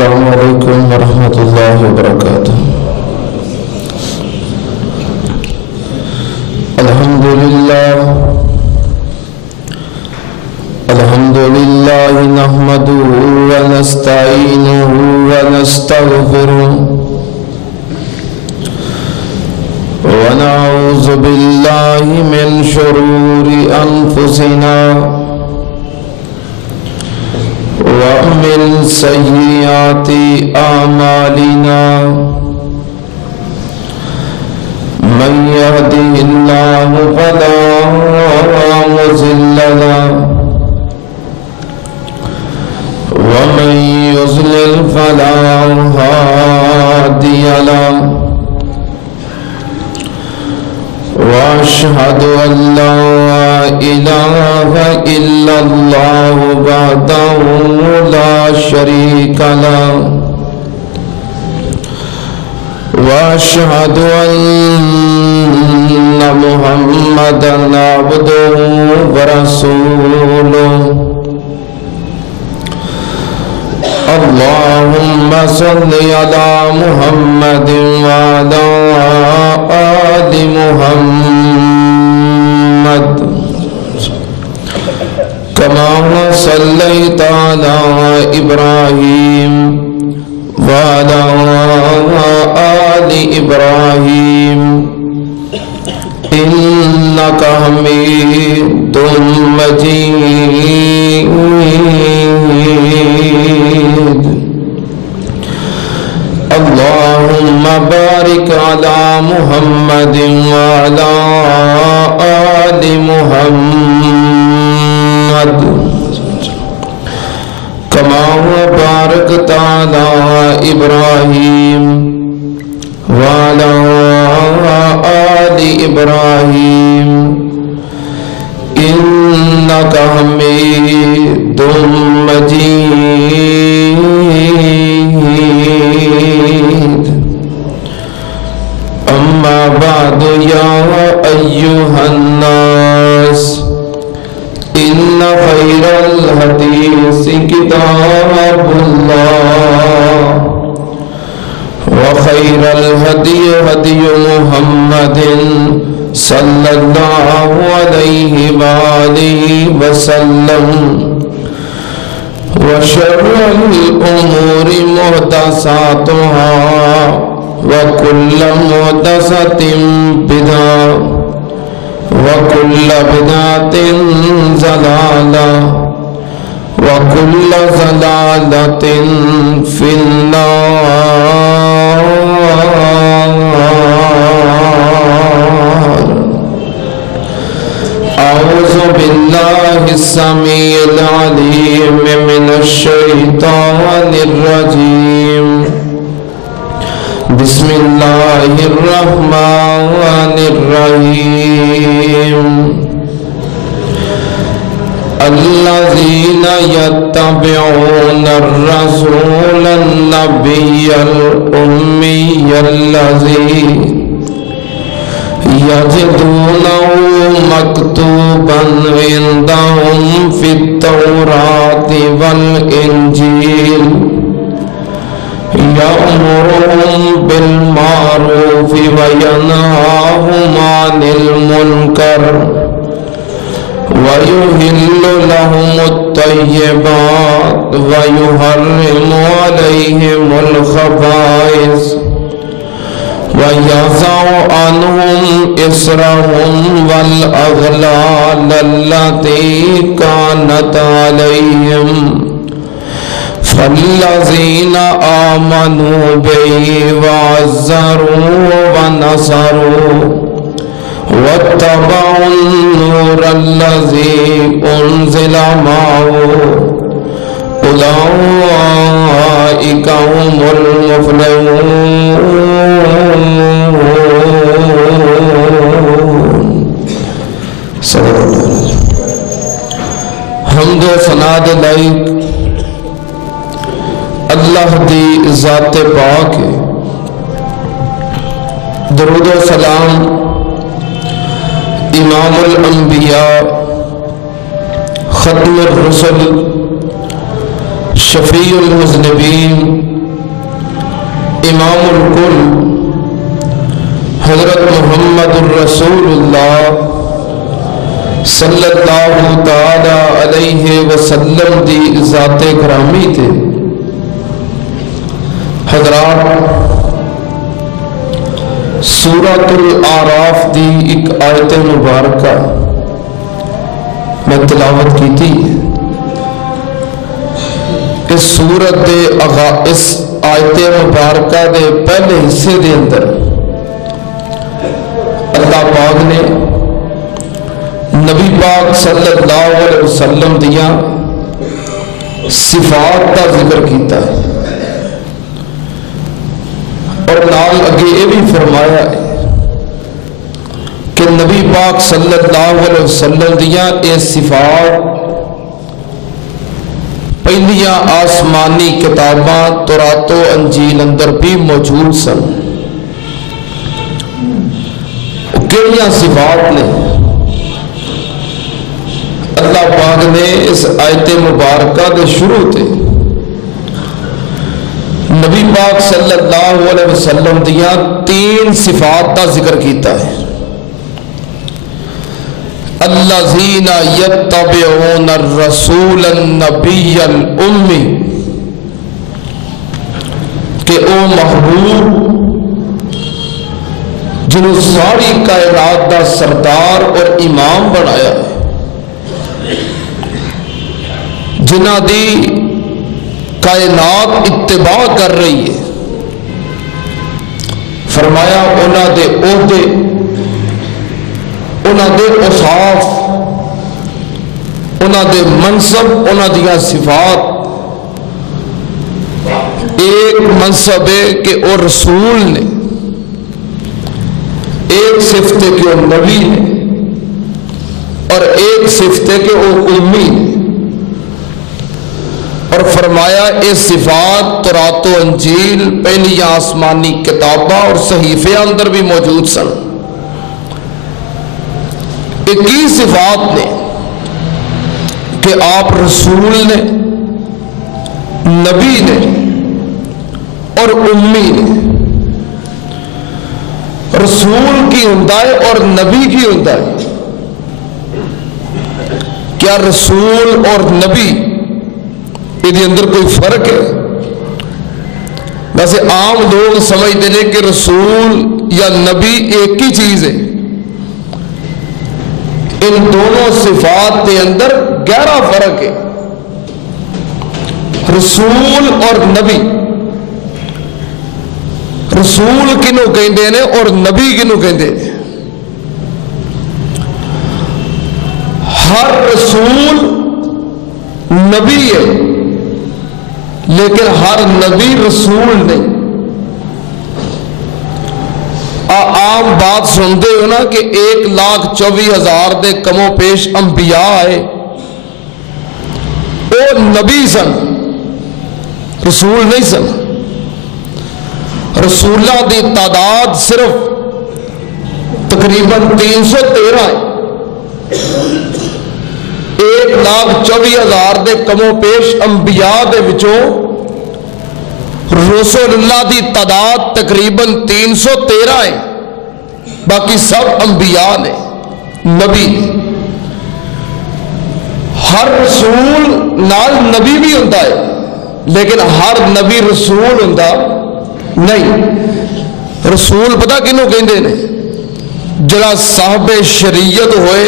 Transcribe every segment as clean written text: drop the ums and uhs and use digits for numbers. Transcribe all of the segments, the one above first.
السلام علیکم ورحمۃ اللہ وبرکاتہ۔ الحمد للہ نحمدہ ونستعینہ ونستغفرہ ونعوذ باللہ من شرور انفسنا ومن سیئات اعمالنا، من يهده الله فلا مضل له ومن يضلل فلا هادي له، وأشهد أن لا إله إلا الله وحده لا شريك له، وأشهد أن محمدا عبده ورسوله، اللهم صل على محمد وعلى آل محمد كما صليت على إبراهيم وعلى آل إبراهيم إنك حميد مجيد، اللهم بارك على محمد وعلى آل محمد كما باركت على إبراهيم وعلى آل إبراهيم إنك حميد مجيد، أما بعد يا أيها الناس إن خير الحديث كتاب الله، وخير الهدي هدي محمد صلى الله عليه وآله وسلم، وشر الأمور محدثاتها وكل محدثة بدعة وكل بدعة ضلالة وكل ضلالة في النار۔ أعوذ بالله السميع العليم من الشيطان الرجيم، بسم الله الرحمن الرحيم، الذين يتبعون الرسول النبي الأمي الذي يجدونه مكتوبا عندهم في التوراة والإنجيل، يأمرهم بالمعروف وينهاهم عن المنكر ويحل لهم الطيبات ويحرم عليهم الخبائث ويضع عنهم إصرهم والأغلال التي كانت عليهم، فالذين آمنوا به وعزروه ونصروه واتبعوا النور الذي أنزل معه أولئك هم المفلحون۔ صلی اللہ علیہ وسلم۔ حمد و ثنا لائق اللہ دی ذات پاک ہے، درود و سلام امام الانبیاء ختم الرسل شفیع المذنبین الکل حضرت محمد الرسول اللہ صلی اللہ تعالی علیہ وسلم دی ذات گرامی تے حضرات سورۃ الاعراف دی ایک آیت مبارکہ میں تلاوت کی تھی۔ اس سورت دے اس آیت مبارکہ دے پہلے حصے دے اندر اللہ پاک نے نبی پاک صلی اللہ علیہ وسلم دیا صفات کا ذکر کیتا ہے، اور نال اگے یہ بھی فرمایا ہے کہ نبی پاک صلی اللہ علیہ وسلم دیا یہ صفات پہلیاں آسمانی کتاباں تورات و انجیل اندر بھی موجود سن۔ کیڑیاں صفات نے اللہ پاک نے اس آیت مبارکہ دے شروع تے نبی پاک صلی اللہ علیہ وسلم دیا 3 صفات کا ذکر کیتا ہے۔ الذین یتبعون الرسول النبی الامی، کہ او محبوب جنہوں ساری کائنات دا سردار اور امام بنایا ہے، جنہ دی کائنات اتباع کر رہی ہے، فرمایا انہاں دے عہدے، انہاں دے اوصاف، انہاں دے منصب، انہاں دیاں صفات، ایک منصب ہے کہ وہ رسول نے، ایک صفت ہے کہ وہ نبی نے، اور ایک صفت ہے کہ وہ امی نے۔ اور فرمایا یہ صفات تورات و انجیل پہلی آسمانی کتاباں اور صحیفے اندر بھی موجود سن۔ ایک ہی صفات نے کہ آپ رسول نے، نبی نے اور امی نے۔ رسول کی ہوندا ہے اور نبی کی ہوندا ہے؟ کیا رسول اور نبی یہ اندر کوئی فرق ہے؟ ویسے عام لوگ سمجھتے ہیں کہ رسول یا نبی ایک ہی چیز ہے۔ ان دونوں صفات کے اندر گہرا فرق ہے۔ رسول اور نبی، رسول کنوں کہندے نے اور نبی کنوں کہندے نے؟ ہر رسول نبی ہے لیکن ہر نبی رسول نہیں۔ عام بات سنتے ہو نا کہ 1,24,000 دے کم و پیش انبیاء آئے، وہ نبی سن، رسول نہیں سن۔ رسولہ دی تعداد صرف تقریباً 313 ہے۔ 1,24,000 دے کم و پیش انبیاء دے وچوں رسول اللہ دی تعداد تقریباً 313 ہے، باقی سب انبیاء نے، نبی نے۔ ہر رسول نال نبی بھی ہوتا ہے لیکن ہر نبی رسول ہوتا نہیں۔ رسول پتہ کنوں کہندے نے؟ جڑا صاحب شریعت ہوئے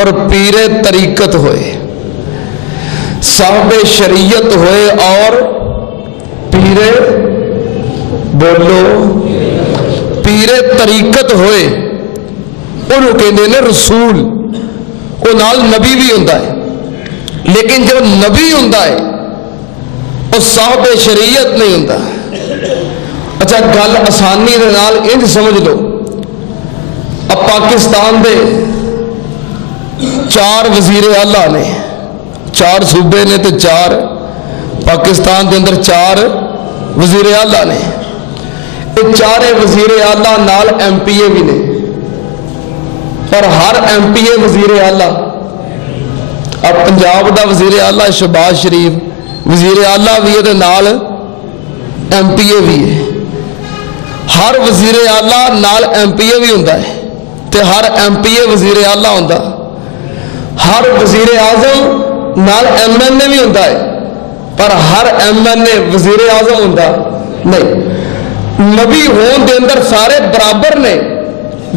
اور پیر طریقت ہوئے، صاحب شریعت ہوئے اور پیر، بولو، پیر طریقت ہوئے، انہوں کہندے نے رسول۔ وہ نال نبی بھی ہوتا ہے لیکن جو نبی ہوتا ہے وہ صاحب شریعت نہیں ہوتا۔ اچھا گل آسانی دے نال انج سمجھ لو، اب پاکستان دے 4 وزیر اعلیٰ نے، 4 صوبے نے تو 4 پاکستان دے اندر 4 وزیر اعلیٰ نے۔ یہ 4 وزیر اعلیٰ نال ایم پی اے بھی نے، اور ہر ایم پی اے وزیر اعلیٰ، اب پنجاب دا وزیر اعلیٰ شہباز شریف وزیر اعلیٰ بھی ہے، نال ایم پی اے بھی ہے۔ ہر وزیر اعلیٰ نال MP بھی ہوندا ہے تے ہر MPA وزیر اعلیٰ ہوندا. ہر وزیر اعظم نال MNA بھی ہوندا ہے پر ہر MNA وزیر اعظم ہوندا نہیں. نبی ہون دے اندر سارے برابر نے,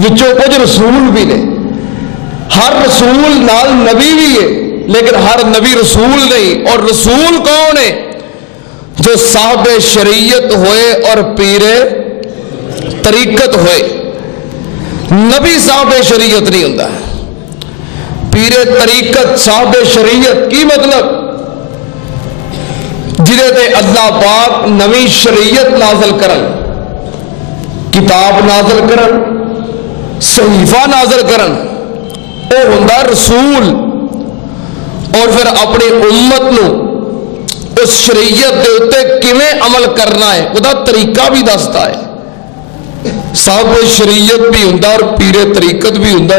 وچوں کچھ رسول بھی نے. ہر رسول نال نبی بھی ہے لیکن ہر نبی رسول نہیں. اور رسول کون ہے؟ جو صاحب شریعت ہوئے اور پیر طریقت ہوئے. نبی صاحب شریعت نہیں ہوندا, پیر طریقت صاحب شریعت. کی مطلب؟ جہدے تے اللہ پاک نویں شریعت نازل کرن, کتاب نازل کرن, صحیفہ نازل کرن, وہ ہوندا رسول. اور پھر اپنی امت نو اس شریعت دے اتے کیویں عمل کرنا ہے وہ طریقہ بھی دستا ہے. صاحب شریعت بھی ہوندا اور پیر طریقت بھی ہوندا.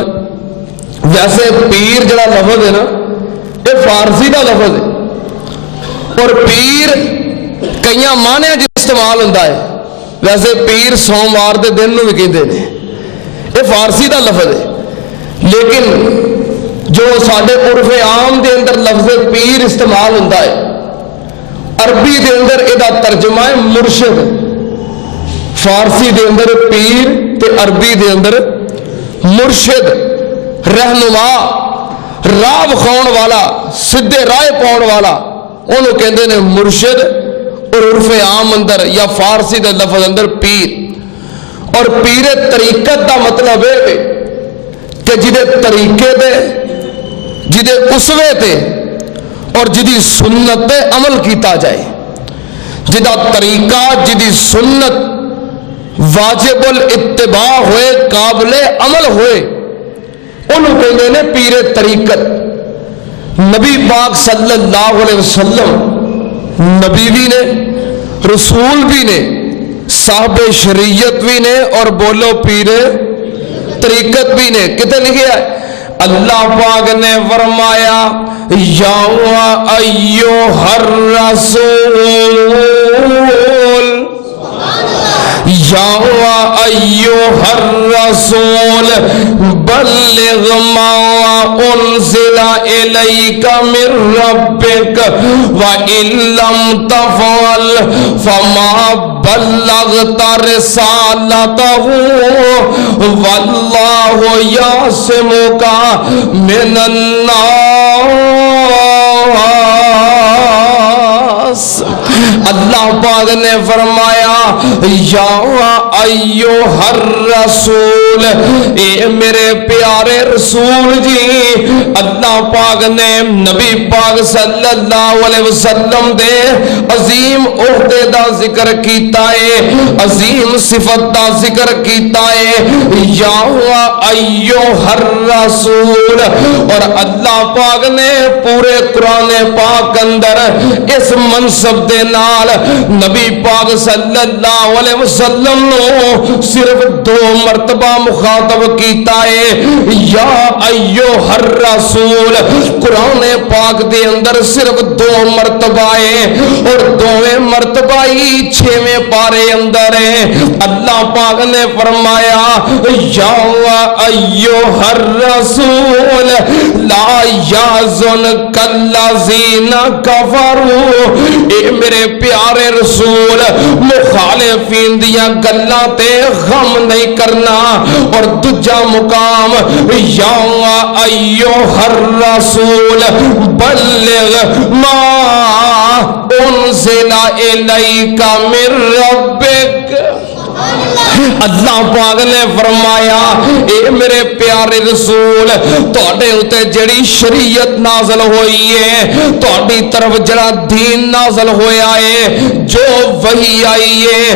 ویسے پیر جڑا لفظ ہے نا یہ فارسی کا لفظ ہے اور پیر کئی معنی استعمال ہوندا ہے. ویسے پیر سوموار دے دن نو بھی کہندے نے, یہ فارسی کا لفظ ہے. لیکن جو ساڈے عرف عام دے اندر لفظ پیر استعمال ہوندا ہے, عربی دے اندر ادا ترجمہ ہے مرشد. فارسی دے اندر پیر تے عربی دے اندر مرشد, رہنما, راہ وکھاؤن والا, سیدھے راہ پاؤن والا, انہوں کہندے نے مرشد. اور عرف عام اندر یا فارسی دے لفظ اندر پیر. اور پیر طریقت دا مطلب ہے کہ جدے طریقے دے, جدے اسوے تے اور جدی سنت تے عمل کیتا جائے. جدا طریقہ جدی سنت واجب الاتباع ہوئے, قابل عمل ہوئے, انہوں کہندے نے پیر طریقت. نبی پاک صلی اللہ علیہ وسلم نبی بھی نے, رسول بھی نے, صاحب شریعت بھی نے, اور بولو پیر طریقت بھی نے. کتنے لکھا ہے؟ اللہ پاک نے فرمایا یا ایھا الرسول, یا ایھا الرسول بلغ ما انزل الیک من ربک وان لم تفعل فما بلغت رسالتہ واللہ یعصمک من الناس. اللہ پاک نے فرمایا یا ایھا الرسول, اے میرے پیارے رسول جی. اللہ پاک نے نبی پاک صلی اللہ علیہ وسلم دے عظیم عہدے دا ذکر کیتا ہے, عظیم صفت دا ذکر کیتا ہے, یا ایھا الرسول. اور اللہ پاک نے پورے قرآن پاک اندر اس منصب دے نال نبی پاک صلی اللہ علیہ وسلم نو صرف 2 مرتبہ مخاطب کیتا ہے, یا ایھا الرسول. قرآن پاک دے اندر صرف 2 مرتبہ ہے اور 2 مرتبہ ہی 6ویں پارے اندر ہے. اللہ پاک نے فرمایا یا ایھا الرسول لا یحزنک الذین کفروا. اے میرے پیارے رسول مخالفین دیا گلاں تے غم نہیں کرنا. اور دوجا مقام یا ایھا الرسول بلغ ما انزل الیک من ربک. اللہ پاک نے فرمایا اے میرے پیارے رسول تواڈے اوتے جڑی شریعت نازل ہوئی ہے, تواڈی طرف جڑا دین نازل ہویا ہے, جو وحی آئی ہے,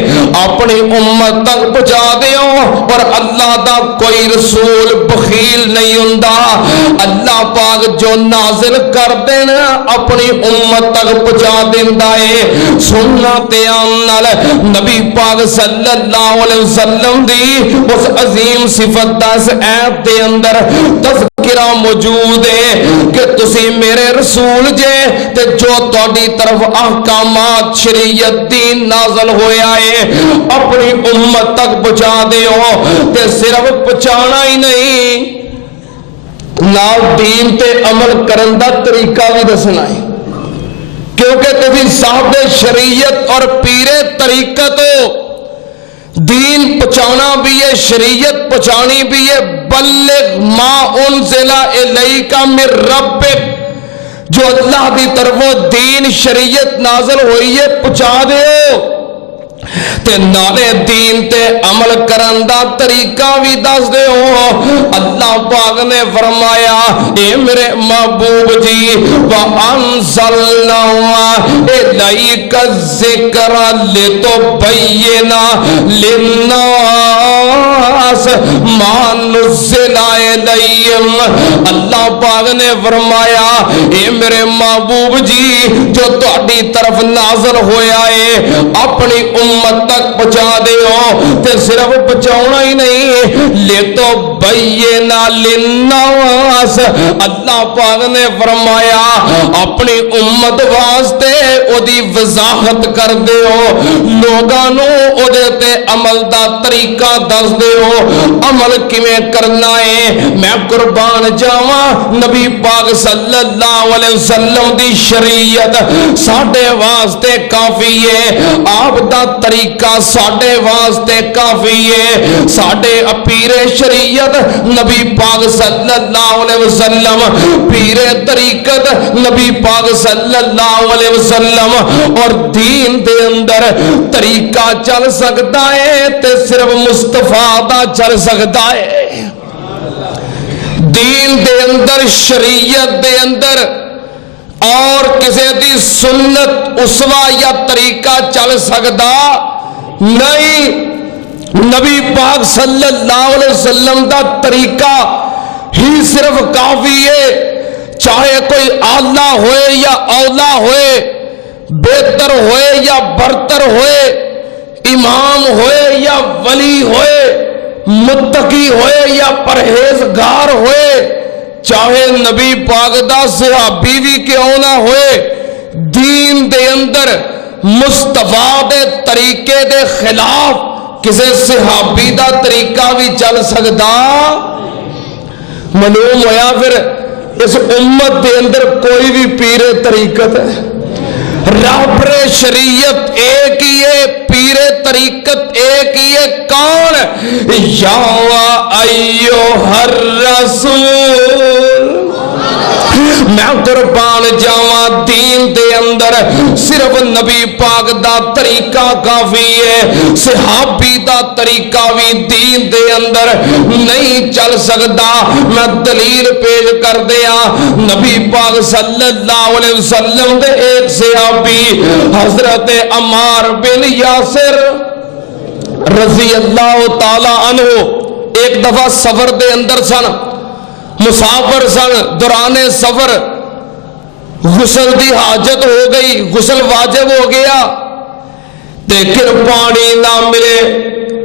اپنی امت تک پہنچا دیو. اور اللہ دا کوئی رسول بخیل نہیں ہوندا. اللہ پاک جو نازل کر دینا اپنی امت تک پہنچا دیندا ہے. سننا تے نال نبی پاک صلی اللہ علیہ وسلم دی اس عظیم صفت دا اس ایت دے اندر تذکرہ کرام موجود ہیں کہ تسی میرے رسول جے تے جو تہاڈی طرف احکامات شریعت دین نازل ہویا ہے اپنی امت تک پہنچا دیو تے صرف پہنچانا ہی نہیں نال دین تے عمل کرن دا طریقہ بھی دسنا ہے کیونکہ تسی صاحب شریعت اور پیر طریقت ہو دین پہنچانا بھی ہے شریعت پہنچانی بھی ہے بلغ ما انزل الیک من ربک جو اللہ کی طرفوں دین شریعت نازل ہوئی ہے پہنچا دیو تے نالے دین تے عمل کرن دا طریقہ بھی دس دیو اللہ پاک نے فرمایا اے میرے محبوب جی وَأَنزَلْنَا إِلَيْكَ الذِّكْرَ لِتُبَيِّنَ لِلنَّاسِ مَا نُزِّلَ إِلَيْهِمْ اللہ پاک نے فرمایا اے میرے محبوب جی جو تہاڈی طرف نازل ہویا ہے اپنی امت تک پہنچا دیو تے صرف پہنچانا ہی نہیں لے تو بینا للناس اللہ پاک نے فرمایا اپنی امت واسطے او دی وضاحت کر دیو لوگانو او دے تے عمل دا طریقہ دس دیو عمل کیویں کرنا ہے میں قربان جاواں نبی پاک صلی اللہ علیہ وسلم دی شریعت ساڈے واسطے کافی ہے آپ دا طریقہ ساڈے واسطے کافی ہے ساڈے پیر شریعت نبی پاک صلی اللہ علیہ وسلم پیر طریقت نبی پاک صلی اللہ علیہ وسلم اور دین دے اندر طریقہ چل سکتا ہے تے صرف مصطفیٰ دا چل سکتا ہے دین دے اندر شریعت دے اندر اور کسی دی سنت اسوا یا طریقہ چل سکتا نہیں نبی پاک صلی اللہ علیہ وسلم دا طریقہ ہی صرف کافی ہے چاہے کوئی اعلیٰ ہوئے یا اولا ہوئے بہتر ہوئے یا برتر ہوئے امام ہوئے یا ولی ہوئے متقی ہوئے یا پرہیزگار ہوئے چاہے نبی پاک دا صحابی بھی کیوں نہ ہوئے دین دے اندر مصطفیٰ دے طریقے دے خلاف کسی صحابی دا طریقہ بھی چل سکتا معلوم ہویا پھر اس امت دے اندر کوئی بھی پیر طریقت ہے رہبر شریعت ایک ہی ہے پیر طریقت ایک ہی ہے کون یا ایھا الرسول میں قربان جاواں دین دے اندر صرف نبی پاک دا طریقہ کافی ہے صحابی دا طریقہ بھی دین دے اندر نہیں چل سکتا میں دلیل پیش کر دیا نبی پاک صلی اللہ علیہ وسلم دے ایک صحابی حضرت عمار بن یاسر رضی اللہ تعالی عنہ ایک دفعہ سفر دے اندر سن مسافر سن دوران سفر غسل دی حاجت ہو گئی غسل واجب ہو گیا لیکن پانی نہ ملے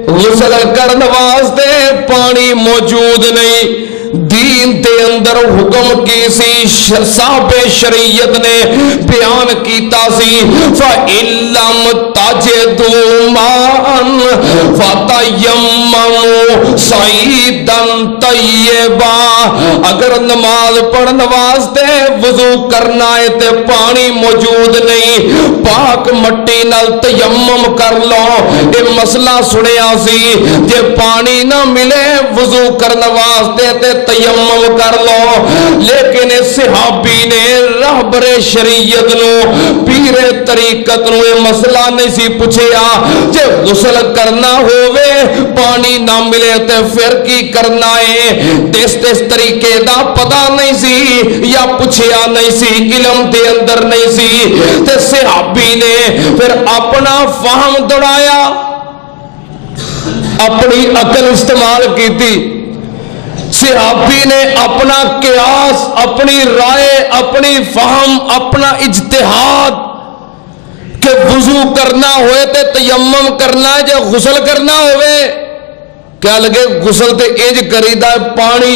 غسل کرنے واسطے پانی موجود نہیں دین دے اندر حکم کی سی صاحب شریعت نے بیان کیتا سی فَإِن لَّمْ تَجِدُوا مَاءً فَتَيَمَّمُوا صَعِيدًا طَيِّبًا اگر نماز پڑھنے واسطے وضو کرنا ہے تے پانی موجود نہیں پاک مٹی نال تیمم کر لو یہ مسئلہ سنیا سی جے پانی نہ ملے وضو کرنے واسطے تے تیمم کر لو لیکن صحابی نے رہبر شریعت نو پیر طریقت نو یہ مسئلہ نہیں سی پوچھیا جے غسل کرنا ہوئے پانی نہ ملے تے پھر کی کرنا ہے تیس طریقے دا پتہ نہیں سی یا پوچھیا نہیں سی علم دے اندر نہیں سی تے صحابی نے پھر اپنا فہم دوڑایا اپنی عقل استعمال کی تھی صحابی نے اپنا قیاس اپنی رائے اپنی فہم اپنا اجتہاد کہ وضو کرنا ہوئے تے تیمم کرنا ہے جے غسل کرنا ہوئے کیا لگے غسل تے انج کریدا پانی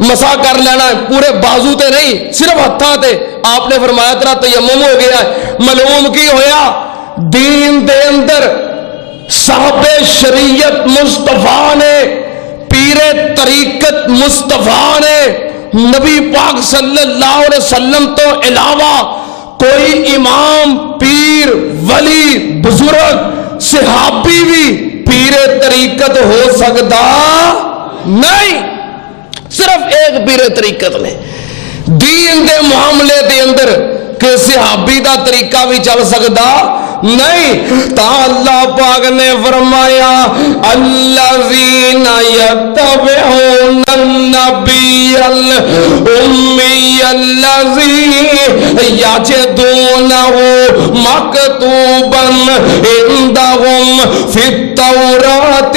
مسا کر لینا ہے، پورے بازو تے نہیں، صرف ہتھاں تے. آپ نے فرمایا تیرا تیمم ہو گیا ہے. معلوم کی ہویا؟ دین دے اندر صاحب شریعت مصطفیٰ نے، پیر طریقت مصطفیٰ نے، نبی پاک صلی اللہ علیہ وسلم تو علاوہ کوئی امام، پیر، ولی، بزرگ، صحابی بھی پیر طریقت ہو سکتا نہیں. صرف ایک پیر طریقت نے دین دے معاملے دے اندر کہ صحابی دا طریقہ بھی چل سکتا نہیں. تا اللہ پاک نے فرمایا الذین یتبعون النبی الامی الذی یجدونہ مکتوبا عندہم فی التوراۃ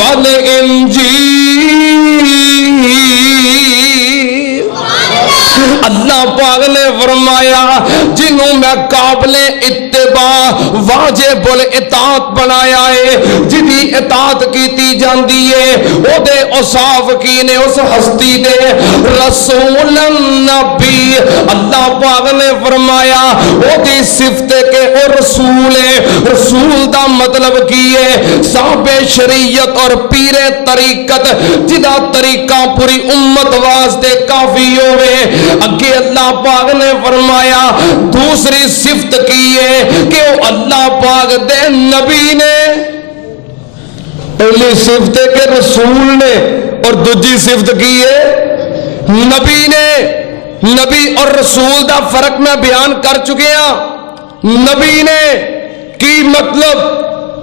والانجیل. اللہ پاک نے فرمایا جنہوں میں قابل اتباع واجب الاطاعت بنایا ہے، جدی اطاعت کیتی جاندی ہے او دے اوصاف کی نے اس ہستی دے رسول النبی. اللہ پاک نے فرمایا او دی صفت کہ او رسول ہے. رسول دا مطلب کی ہے؟ صاحب شریعت اور پیر طریقت جدا طریقہ پوری امت واسطے کافی ہوئے. اگے اللہ پاک نے فرمایا دوسری صفت کی ہے کہ وہ اللہ پاک دے نبی نے. پہلی صفت ہے کہ رسول نے، اور دوسری صفت کی ہے نبی نے. نبی اور رسول دا فرق میں بیان کر چکے ہیں. نبی نے کی مطلب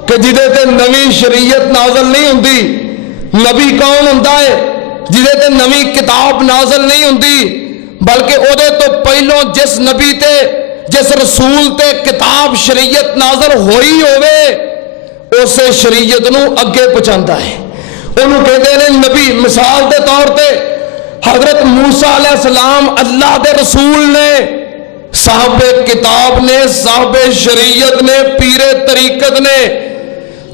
کہ جدے تے نوی شریعت نازل نہیں ہوندی. نبی کون ہوندا ہے؟ جدے تے نوی کتاب نازل نہیں ہوندی، بلکہ او دے تو پہلوں جس نبی تے، جس رسول تے کتاب شریعت نازل ہوئی ہوئے اسے شریعت نو اگے پہنچاندا ہے. انہوں کہتے ہیں نبی. مثال دے طور تے حضرت موسیٰ علیہ السلام اللہ دے رسول نے، صاحب کتاب نے، صاحب شریعت نے، پیر طریقت نے.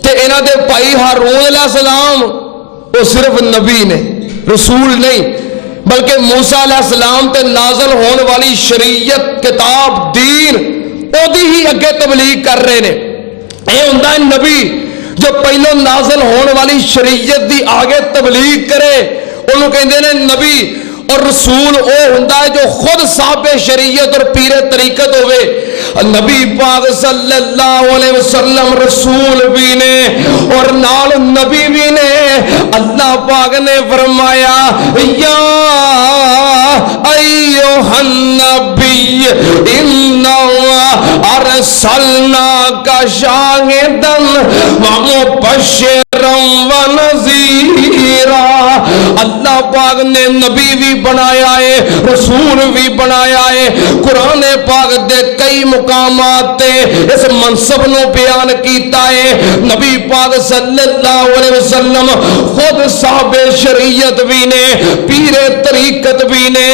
تے انہاں دے بھائی ہارون علیہ السلام وہ صرف نبی نے، رسول نہیں، بلکہ موسیٰ علیہ السلام تے نازل ہونے والی شریعت، کتاب، دین او دی ہی اگے تبلیغ کر رہے نے. اے ہوندا ہے نبی جو پہلو نازل ہونے والی شریعت دی آگے تبلیغ کرے، انہوں کہندے نے نبی. اور رسول او ہوندا ہے جو خود صاحب شریعت اور پیر طریقت ہوئے. نبی پاک صلی اللہ علیہ وسلم رسول بھی نے اور نال نبی بھی نے. اللہ پاک نے فرمایا یا ایھا النبی انا ارسلناک شاہدا ومبشرا ونذیرا. اللہ پاک نے نبی بھی بنایا ہے، رسول بھی بنایا ہے. قرآن پاک دے کئی مقامات تے اس منصب نو بیان کیتا ہے. نبی پاک صلی اللہ علیہ وسلم خود صاحب شریعت بھی نے، پیر طریقت بھی نے،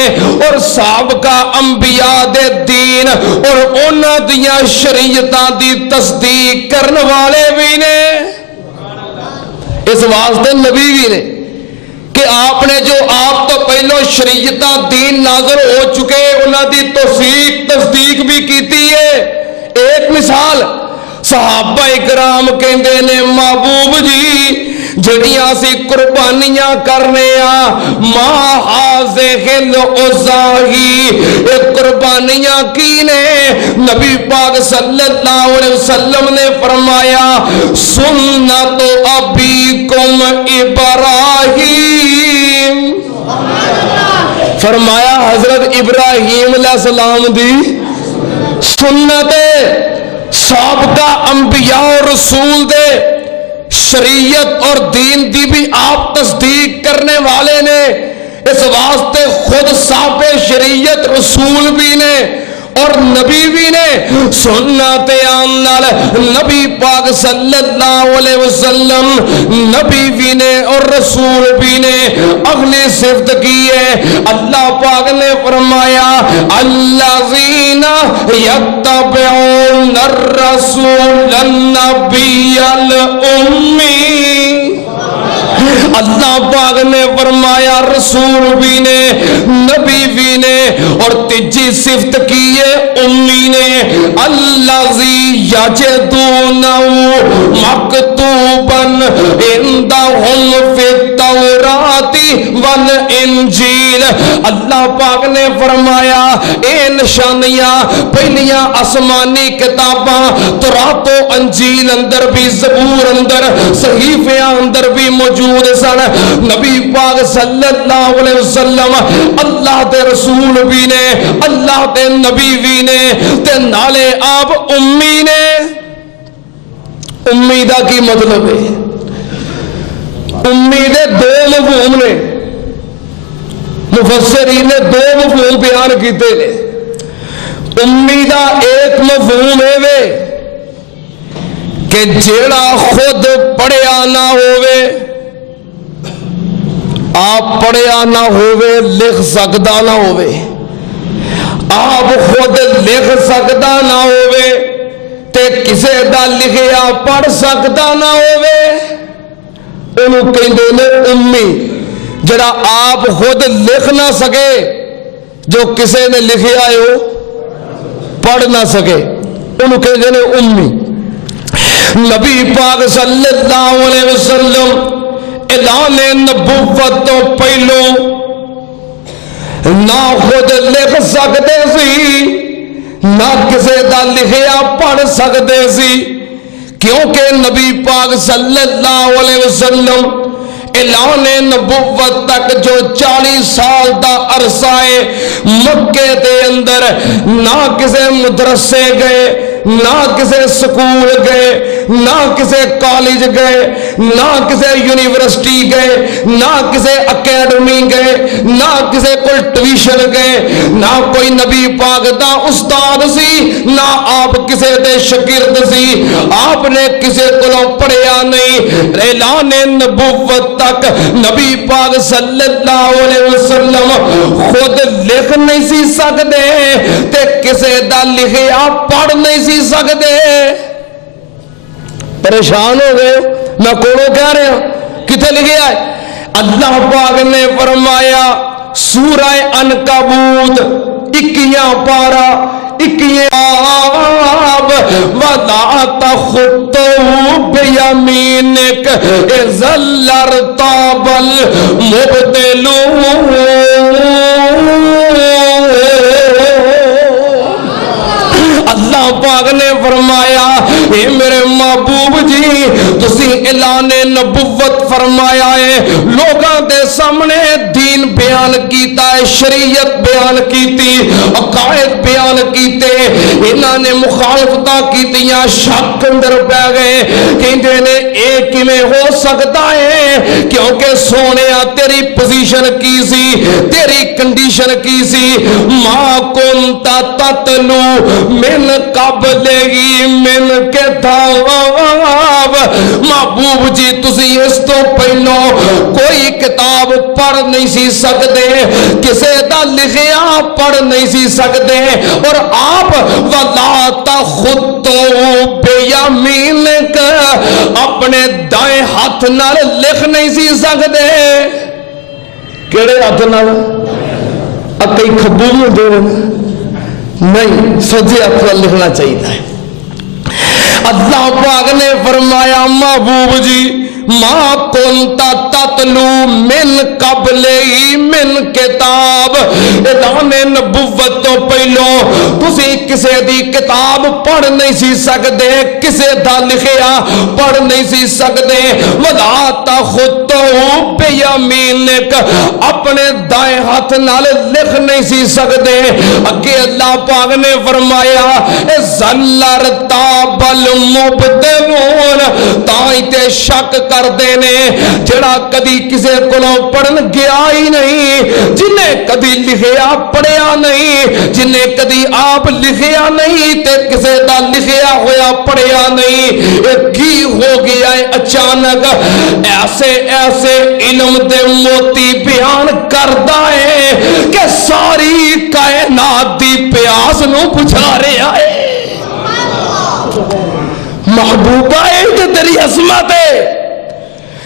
اور سابقہ انبیاء دے دین اور انہاں دیاں شریعتاں دی تصدیق کرنے والے بھی نے. اس واسطے نبی بھی نے کہ آپ نے جو آپ تو پہلو شریعتاں دین نازل ہو چکے انہاں دی تصدیق بھی کیتی ہے. ایک مثال صحابہ اکرام کہندے نے محبوب جی جڑیاں سی قربانیاں کرنے ما حاذل ازاہی، اے قربانیاں کی نے؟ نبی پاک صلی اللہ علیہ وسلم نے فرمایا سنت ابیکم ابراہیم. فرمایا حضرت ابراہیم علیہ السلام دی سنت سابقہ انبیاء اور رسول دے شریعت اور دین دی بھی آپ تصدیق کرنے والے نے. اس واسطے خود صاحب شریعت رسول بھی نے اور نبی بھی نے. سنت آنال نبی پاک صلی اللہ علیہ وسلم نبی بھی نے اور رسول بھی نے. اگلی صفت کی ہے اللہ پاک نے فرمایا الذین یتبعون الرسول النبی الامی. اللہ پاک نے فرمایا رسول بھی نے نبی بھی نے اور تیجی صفت کی ہے امی نے الذی یجدونہ مکتوباً عندہم فی التوراۃ والانجیل اللہ پاک نے فرمایا اے نشانیاں پہلیاں آسمانی کتاباں تورات و انجیل اندر بھی زبور اندر صحیفیاں اندر بھی موجود سن نبی پاک صلی اللہ علیہ وسلم اللہ دے رسول بھی نے اللہ دے نبی بھی نے تے نالے آپ امی نے امی دا کی مطلب ہے امی دے دو مفہوم نے مفسرین نے دو مفہوم بیان کیتے نے امی دا ایک مفہوم ہے وے کہ جیڑا خود پڑھیا نہ ہوئے آپ پڑھیا نہ ہوئے لکھ سکتا نہ ہوئے آپ خود لکھ سکتا نہ ہوئے تے کسے دا لکھیا پڑھ سکتا نہ ہوئے انہوں کہندے نے امی جڑا آپ خود لکھ نہ سکے جو کسے نے لکھیا ہے وہ پڑھ نہ سکے انہوں کہندے نے امی نبی پاک صلی اللہ علیہ وسلم اعلان نبوت تو پہلو نہ خود لکھ سکتے سی نہ کسی دا لکھیا پڑھ سکتے سی کیونکہ نبی پاک صلی اللہ علیہ وسلم اعلان نبوت تک جو 40 سال دا عرصہ ہے مکے دے اندر نہ کسی مدرسے گئے نہ کسی سکول گئے نہ کسی کالج گئے نہ کسی یونیورسٹی گئے نہ کسی اکیڈمی گئے نہ کسی کوئی ٹیوشن گئے نہ کوئی نبی پاک دا استاد سی نہ آپ کسی دے شاگرد سی آپ نے کسی کو پڑھیا نہیں اعلان نبوت تک نبی پاک صلی اللہ علیہ وسلم خود لکھ نہیں سی سکتے تے کسی دا لکھیا پڑھ نہیں سی سکتے پریشان ہو گئے میں کونوں کہہ رہا ہوں کتے لکھیا ہے اللہ پاک نے فرمایا سورہ عنکبوت 21 پارہ 21 آب وَلَا تَخُطُّهُ بِيَمِينِكَ إِذًا لَارْتَابَ الْمُبْطِلُونَ اللہ پاک نے فرمایا اے میرے محبوب جی تسی اعلان نبوت فرمایا ہے لوگاں دے سامنے دین بیان کیتا ہے شریعت بیان کیتی عقائد بیان کیتے انہاں نے مخالفتاں کیتیاں شک اندر پہ گئے کہندے نے اے کیویں ہو سکتا ہے کیونکہ سونیا تیری پوزیشن کی سی تیری کنڈیشن کی سی ما کنت تتلو من قبلہی من کتاب محبوب جی تسی اس تو پہلو کوئی کتاب پڑھ نہیں سی سکتے کسے دا لکھیا پڑھ نہیں سی سکتے اور آپ وَلَا تَخُطُّهُ بِيَمِينِكَ اپنے دائیں ہاتھ نال لکھ نہیں سی سکتے کیڑے ہاتھ نال اکئی کھبو میں دے رہے نہیں سجے ہاتھ نال لکھنا چاہیے اللہ پاک نے فرمایا محبوب جی ما کنت تتلو من قبلہی من کتاب اعلان نبوت تو پہلو تسی کسے دی کتاب پڑھ نہیں سی سکتے کسے دا لکھیا پڑھ نہیں سی سکتے وَلَا تَخُطُّهُ بِيَمِينِكَ اپنے دائیں ہاتھ نال لکھ نہیں سی سکتے اگے اللہ پاک نے فرمایا اِذًا ارْتَابَ الْمُبْطِلُونَ تائیں تے شک کر دینے جڑا کدی کسے کو پڑھن گیا ہی نہیں جنہیں کدی لکھیا پڑھیا نہیں جنہیں کدی آپ لکھیا نہیں تے کسے دا لکھیا ہویا پڑھیا نہیں کی ہو گیا ہے اچانک ایسے ایسے علم دے موتی بیان کردہ ہے کہ ساری کائنات دی پیاس نو بجھا رہے آئے محبوبہ ہے کہ تیری عظمت ہے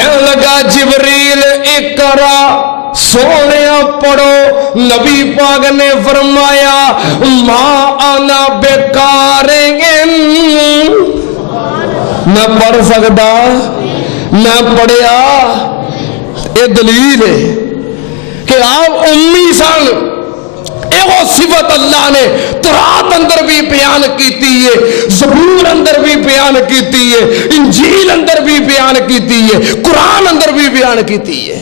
کہنے لگا جبریل اقرا سونے پڑھو. نبی پاک نے فرمایا ما انا بقارئن، میں پڑھ سکتا میں پڑھیا. یہ دلیل ہے کہ آپ امی سن. ایک صفت اللہ نے تورات اندر بھی بیان کیتی ہے، زبور اندر بھی بیان کیتی ہے، انجیل اندر بھی بیان کیتی ہے، قرآن اندر بھی بیان کیتی ہے.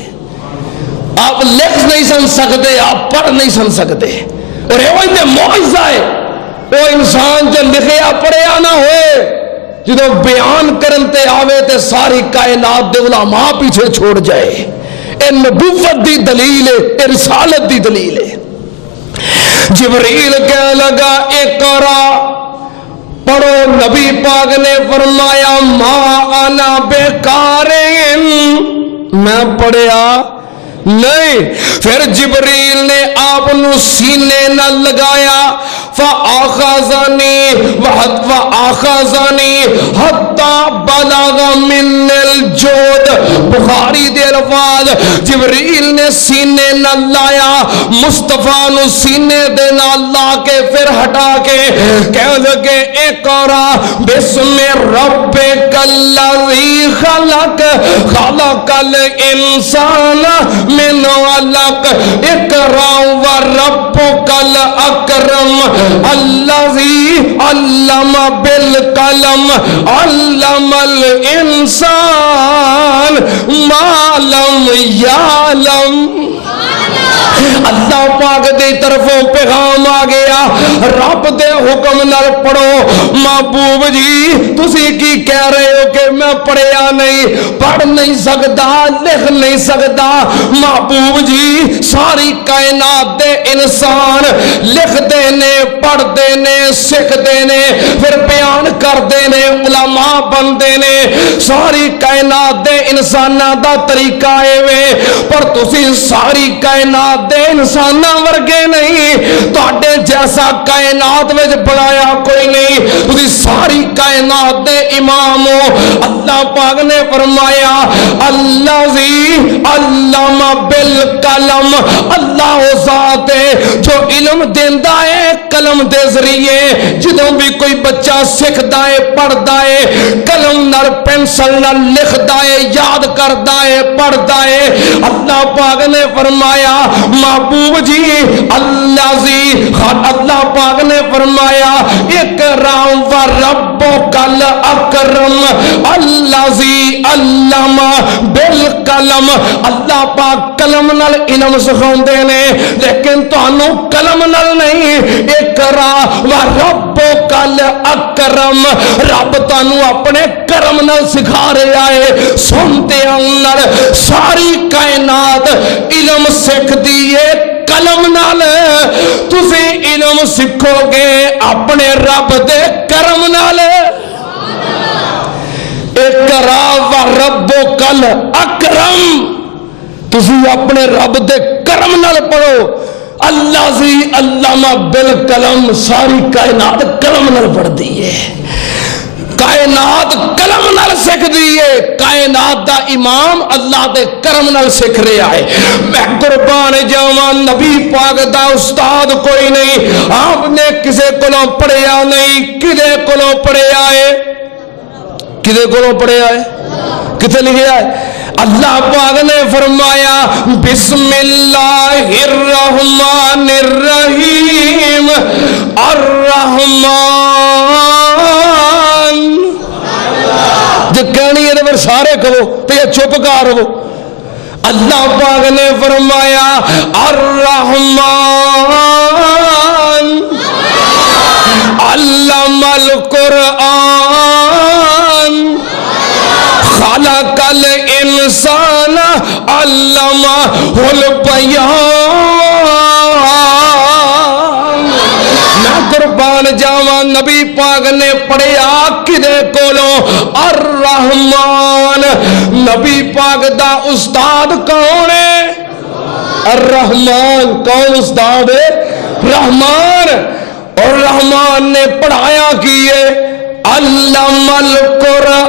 آپ لکھ نہیں سن سکتے، آپ پڑھ نہیں سن سکتے. اور یہ معجزہ ہے وہ انسان جو لکھیا پڑھیا نہ ہوئے، جدو بیان کرن تے آوے تے ساری کائنات دے علماء پیچھے چھوڑ جائے. اے نبوت دی دلیل ہے، اے رسالت دی دلیل ہے. جبریل کہنے لگا اقرا پڑھو. نبی پاک نے فرمایا ما انا بقارئن، میں پڑھیا نہیں. پھر جبریل نے آپ نو سینے نہ لگایا. فآخذنی حتی بلغ من الجود. بخاری دے الفاظ جبریل نے سینے نہ لایا، مصطفیٰ نو سینے دے نہ لا کے پھر ہٹا کے کہہ لگے اقرا بسم ربک الذی خلق خلق الانسان من علق اقرا وربک الاکرم الذی علم بالقلم علم الانسان ما لم یعلم. اللہ پاک دی طرفوں پیغام آ گیا. رب دے حکم نال پڑھو. محبوب جی تسی کی کہہ رہے ہو کہ میں پڑھیا نہیں، پڑھ نہیں سکتا، لکھ نہیں سکتا. محبوب جی ساری کائنات دے انسان لکھتے نے، پڑھتے نے، سکھتے نے، پھر بیان کرتے نے، علماء بنتے نے. ساری کائنات دے انساناں دا طریقہ ہے وے، پر تسی ساری کائنات دے انساناں ورگے نہیں. تواڈے جیسا کائنات وچ بنایا کوئی نہیں. تسی ساری کائنات دے امام ہو. اللہ پاک نے فرمایا الذی علم بالقلم. اللہ وہ ذات ہے جو علم دیندا ہے قلم دے ذریعے. جدوں بھی کوئی بچہ سکھدا ہے، پڑھدا ہے، قلم نال پینسل نال لکھدا ہے، یاد کردا ہے، پڑھدا ہے. اللہ پاک نے فرمایا محبوب جی اللہ پاک نے فرمایا اقرا وربک الاکرم الذی علم بالقلم. اللہ پاک قلم نال علم سکھاؤندے نے، لیکن تانوں قلم نال نہیں. اقرا وربک الاکرم، رب تانوں اپنے کرم نال سکھا رہا ہے. سنتے اندر ساری کائنات علم سکھ دیے قلم نال. تسی علم سکھو گے اپنے رب دے کرم نال. اقرا وربک الاکرم، تسی اپنے رب دے کرم نال پڑھو. الذی علم بالقلم، ساری کائنات قلم نال پڑھ دی ہے. کائنات قلم نال سکھ دیئے. کائنات دا امام اللہ دے کرم نال سکھ رہا ہے. میں قربان جاواں نبی پاک دا استاد کوئی نہیں. آپ نے کسے کولوں پڑھیا نہیں. کدے کولوں پڑھیا ہے؟ کدے کولوں پڑھیا ہے؟ کتے لکھیا ہے؟ اللہ پاک نے فرمایا بسم اللہ الرحمن الرحیم الرحمن. جو کہنی ہے پھر سارے کہو تو یہ چپ کر رہو. اللہ پاک نے فرمایا الرحمن علم القرآن خلق الانسان علمہ البیان. میں قربان جاواں نبی پاک نے پڑھیا کدے کولوں؟ الرحمن. نبی پاک دا استاد کون ہے؟ الرحمن. کون استاد ہے؟ رحمان. اور رحمان نے پڑھایا کیے علم القرآن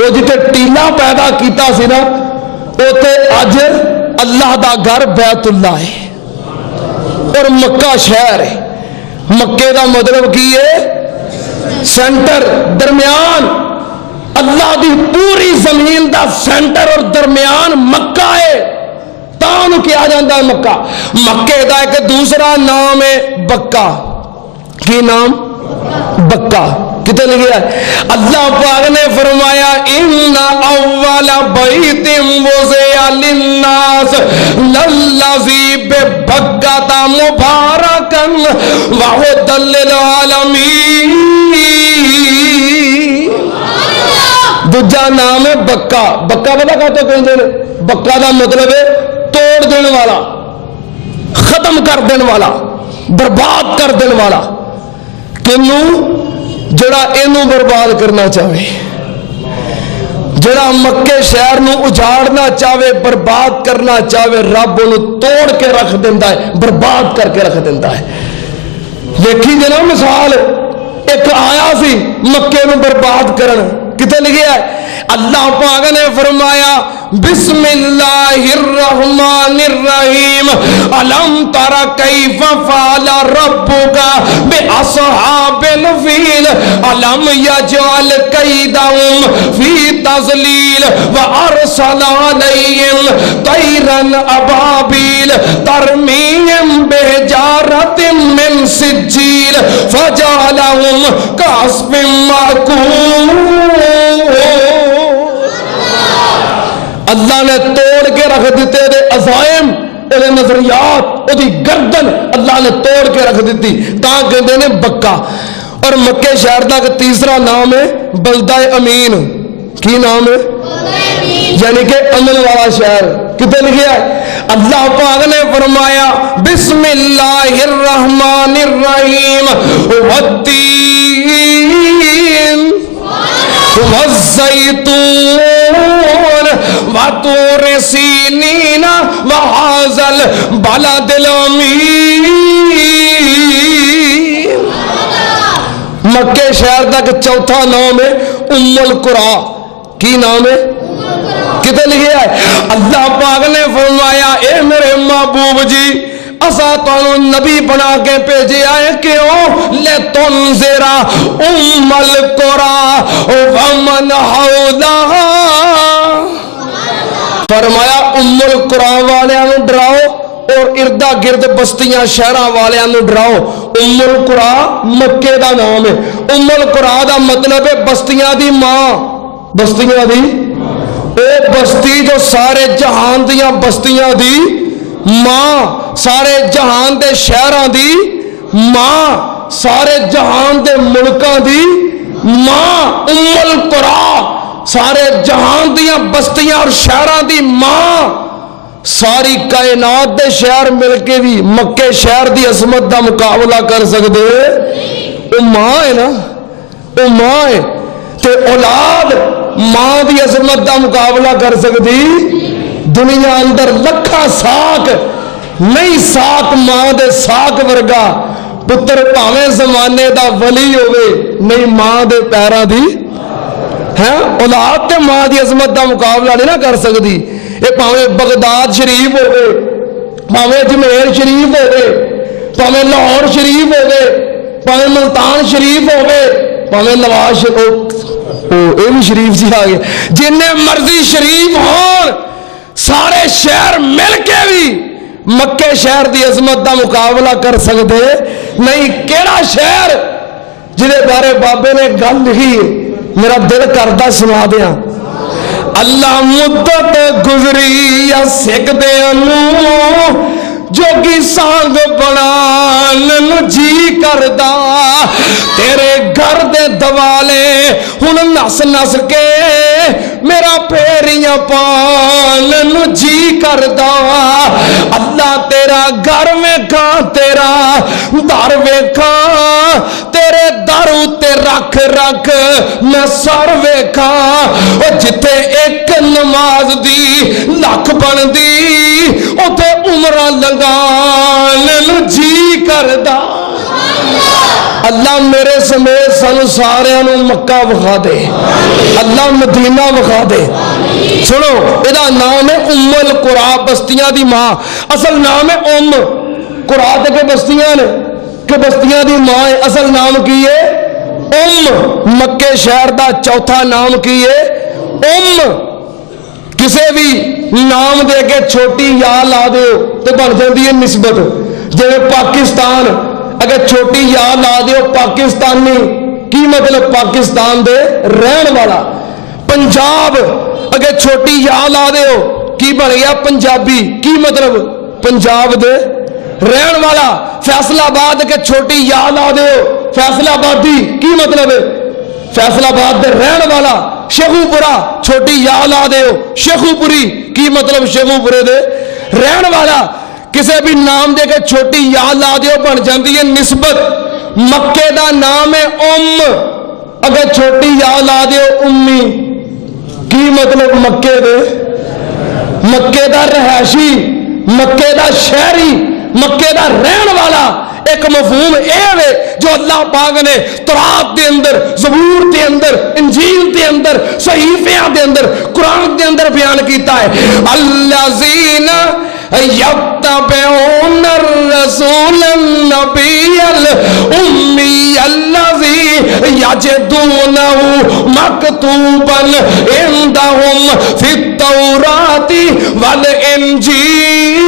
وہ جتے ٹیلا پیدا کیتا سی نا اوتے اج اللہ دا گھر بیت اللہ ہے اور مکہ شہر ہے. مکے دا مطلب کی ہے سینٹر, درمیان. اللہ دی پوری زمین دا سینٹر اور درمیان مکہ ہے. تاں کیا جاندہ ہے مکہ. مکے دا ایک دوسرا نام ہے بکہ. کی نام؟ بکہ. کتنے لکھا ہے؟ اللہ پاک نے فرمایا ان اول بیت وضع للناس للذی ببکۃ مبارکا وہدی للعالمین. دوجا نام ہے بکہ. بکہ پتہ کہتے ہیں؟ بکہ دا مطلب ہے توڑ دین والا, ختم کر دین والا, برباد کر دین والا. کنوں؟ جڑا اینو برباد کرنا چاہے, جڑا مکے شہر نو اجاڑنا چاہے, برباد کرنا چاہے, رب انہوں توڑ کے رکھ دیندہ ہے, برباد کر کے رکھ دیندہ ہے. دیکھی جنا مثال ایک آیا سی مکے نو برباد کرن. کتے لکھے ہے؟ اللہ پاک نے فرمایا بسم اللہ الرحمن الرحیم الم تر کیف فعل ربک باصحاب الفیل الم یجعل کیدہم فی تضلیل وارسل علیہم طیرا ابابیل ترمیہم بحجارۃ من سجیل فجعلہم کعصف مأکول. اللہ نے توڑ کے رکھ دیتے دے عزائم, دے نظریات, دی گردن اللہ نے توڑ کے رکھ دیتی. تاں کہتے ہیں بکہ. اور مکے شہر کا تیسرا نام ہے بلدہ امین. کی نام ہے؟ یعنی کہ امن والا شہر. کتنے لکھا ہے؟ اللہ پاک نے فرمایا بسم اللہ الرحمن الرحیم والتین والزیتون وطور سینین وہذا البلد الامین. مکے شہر کا چوتھا نام ہے ام القریٰ. کی نام ہے؟ کتنے لکھا ہے؟ اللہ پاک نے فرمایا اے میرے محبوب جی اسا تانوں نبی بنا کے بھیجے آئے کیوں لتنذر ام القریٰ ومن حولہا. فرمایا ام القریٰ والیاں نوں ڈراؤ اور اردا گرد بستیاں شہراں والیاں نوں ڈراؤ. ام القریٰ مکے دا نام ہے. ام القریٰ دا مطلب ہے بستیاں دی ماں. بستیاں دی اے بستی جو سارے جہان دیاں بستیاں دی ماں, سارے جہان دے شہراں دی ماں, سارے جہان دے ملکاں دی ماں. ام القریٰ سارے جہان دیاں بستیاں اور شہراں دی ماں. ساری کائنات دے شہر مل کے بھی مکے شہر دی عظمت دا مقابلہ کر سکتے. او ماں ہے نا, او ماں ہے تے اولاد ماں دی عظمت دا مقابلہ کر سکتی. دنیا اندر لکھا ساک نہیں ساک ماں دے ساک ورگا. پتر پاویں زمانے دا ولی ہوئے نہیں ماں دے پیرا دی ہے. اولاد تے ماں دی عظمت دا مقابلہ نہیں نہ کر سکتی. یہ پاویں بغداد شریف ہوئے, پاویں اجمیر شریف ہوئے, پاویں لاہور شریف ہوئے, پاویں ملتان شریف ہوئے, پاویں نواز شریف جی آگے, جنہیں مرضی شریف ہون سارے شہر مل کے بھی مکے شہر دی عظمت دا مقابلہ کر سکتے نہیں. کیڑا شہر جنہیں بارے بابے نے گل لکھی میرا دل کردہ سنا دیا. اللہ مدت گزری یا سکھ دے انو جوگی سانگ بنان جی کردہ تیرے گھر دے دوالے ہن نس نس کے میرا پیریاں پان جی کردہ. اللہ تیرا گھر ویکھا تیرا در ویکھا تیرے در تے رکھ رکھ میں سر ویکھا. جتے ایک نماز دی لکھ بن دی اتے عمرہ لگان جی کردہ. اللہ میرے سمیت سانو سارے نو مکہ وکھا دے, اللہ مدینہ وکھا دے. سنو یہ نام ہے ام القرا, بستیاں دی ماں. اصل نام ہے ام قرا تے کہ بستیاں نے کہ بستیاں دی ماں ہے. اصل نام کی ہے ام. مکے شہر دا چوتھا نام کی ہے ام. کسے بھی نام دے کے چھوٹی یا لا دیو تو بن جاتی ہے نسبت. جی پاکستان اگر چھوٹی یا لا دیو پاکستانی, کی مطلب پاکستان دے رہن والا. پنجاب اگر چھوٹی یا لا دیو کی بن گیا پنجابی, کی مطلب پنجاب دے رہن والا. فیصل آباد اگر چھوٹی یا لا دیو فیصل آبادی, کی مطلب فیصل آباد دے رہن والا. شیخو پورا چھوٹی یا لا دیو شیخو پوری, کی مطلب شیخو پورے دے رہن والا. کسے بھی نام دے کے چھوٹی یا لا دیو بن جاندی ہے نسبت. مکے دا نام ہے ام, اگر چھوٹی یا لا دیو امی, کی مطلب مکے دے, مکے دا رہائشی, مکے دا شہری, مکے دا رہن والا. ایک مفہوم اے ہے جو اللہ پاک نے تورات دے اندر, زبور دے اندر, انجیل دے اندر, صحیفیاں دے اندر, قرآن دے اندر بیان کیتا ہے. الذین یتبعون الرسول النبی الامی الذی یجدونہ مکتوبا عندہم فی التوراۃ والانجیل.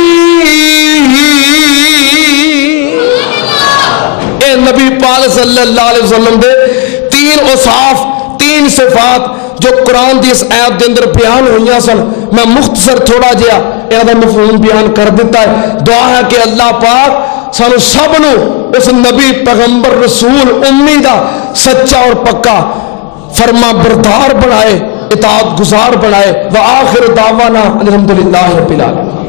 نبی پاک صلی اللہ علیہ وسلم دے تین اوصاف, تین صفات جو قرآن دی اس آیت دے اندر بیان ہوئیاں سن. میں مختصر تھوڑا جہا یہ مفہوم بیان کر دیتا ہے. دعا ہے کہ اللہ پاک سانو سب نو اس نبی پیغمبر رسول امی دا سچا اور پکا فرما بردار بنائے, اطاعت گزار بنائے. وآخر دعوانا الحمدللہ رب العالمین.